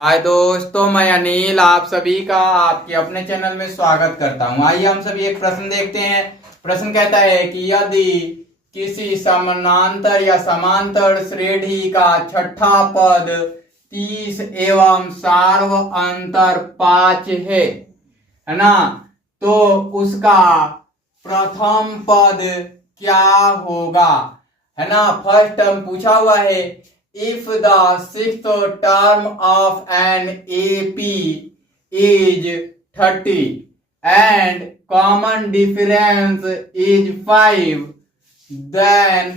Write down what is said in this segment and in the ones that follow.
हाय दोस्तों, मैं अनिल आप सभी का आपके अपने चैनल में स्वागत करता हूं। आइए हम सभी एक प्रश्न देखते हैं। प्रश्न कहता है कि यदि किसी समानांतर या समांतर श्रेणी का छठा पद 30 एवं सार्व अंतर 5 है ना, तो उसका प्रथम पद क्या होगा, है ना। फर्स्ट टर्म पूछा हुआ है, if the sixth term of an AP is 30 and common difference is 5, then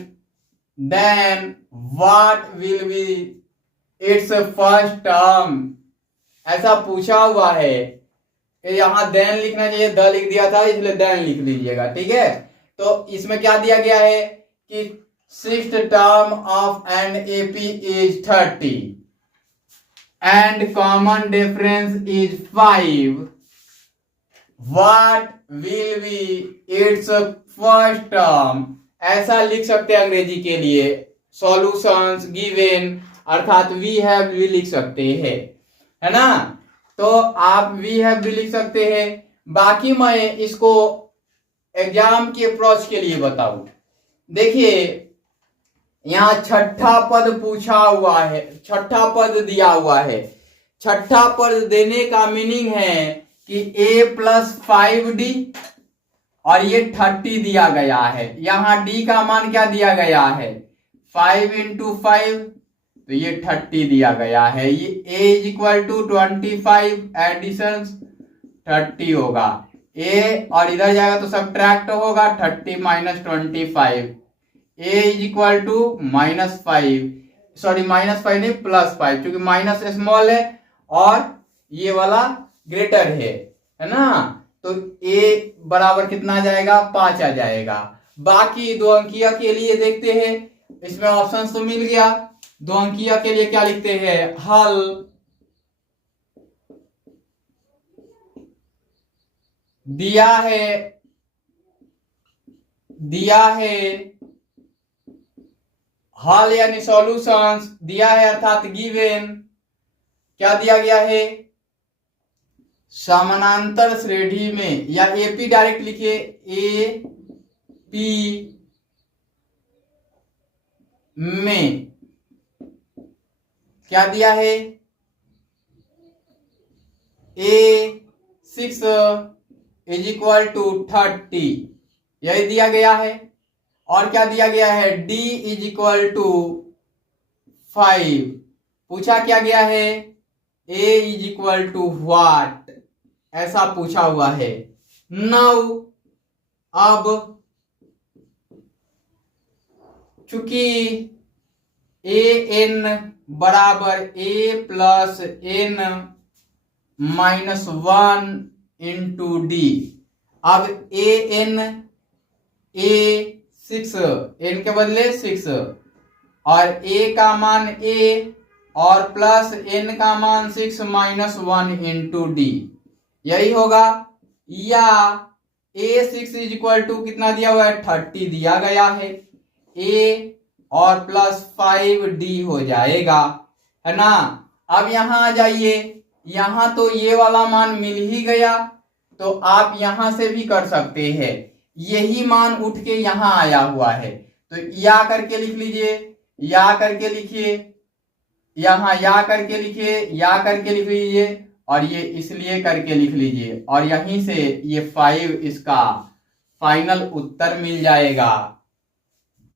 what will be its first term। ऐसा पूछा हुआ है। यहां देन लिखना चाहिए, द लिख दिया था इसलिए देन लिख लीजिएगा, ठीक है। तो इसमें क्या दिया गया है कि sixth term of an AP is 30 and common difference is 5. What will be its first term? ऐसा लिख सकते हैं अंग्रेजी के लिए। सॉल्यूशंस गिवन अर्थात वी हैव भी लिख सकते हैं, है ना। तो आप वी हैव भी लिख सकते हैं। बाकी मैं इसको एग्जाम के अप्रोच के लिए बताऊं। देखिए यहां छठा पद पूछा हुआ है, छठा पद दिया हुआ है। छठा पद देने का मीनिंग है कि a प्लस 5d और ये 30 दिया गया है। यहां d का मान क्या दिया गया है, 5 इंटू 5, तो ये 30 दिया गया है। ये a is equal to 25 addition 30 होगा। a और इधर जाएगा तो सब्ट्रैक्ट होगा, 30 minus 25, a is equal to -5, sorry -5 नहीं +5, क्योंकि माइनस स्मॉल है और ये वाला ग्रेटर है ना। तो a बराबर कितना आ जाएगा, 5 आ जाएगा। बाकी दो अंकीय के लिए देखते हैं। इसमें ऑप्शन तो मिल गया। दो अंकीय के लिए क्या लिखते हैं, हल दिया है हल यानी सॉल्यूशंस दिया है अर्थात गिवन। क्या दिया गया है, समानांतर श्रेणी में, या एपी डायरेक्ट लिखिए, ए पी में क्या दिया है, A6 इज इक्वल टू 30, यही दिया गया है। और क्या दिया गया है, D इज इक्वल टू 5। पूछा क्या गया है, A is equal to what, ऐसा पूछा हुआ है। नाउ अब चूंकि an बराबर a plus n minus 1 into D, अब an a6 n के बदले 6 और a का मान a और प्लस n का मान 6 माइनस 1 इंटू डी, यही होगा। या a6 इज इक्वल टू कितना दिया हुआ है, 30 दिया गया है, a और प्लस 5d हो जाएगा, है ना। अब यहां आ जाइए, यहां तो ये वाला मान मिल ही गया, तो आप यहां से भी कर सकते हैं। यही मान उठ के यहां आया हुआ है, तो या करके लिख लीजिए, या करके लिखिए, यहां या करके लिखिए, या करके लिख लीजिए, और ये इसलिए करके लिख लीजिए, और यहीं से ये 5 इसका फाइनल उत्तर मिल जाएगा।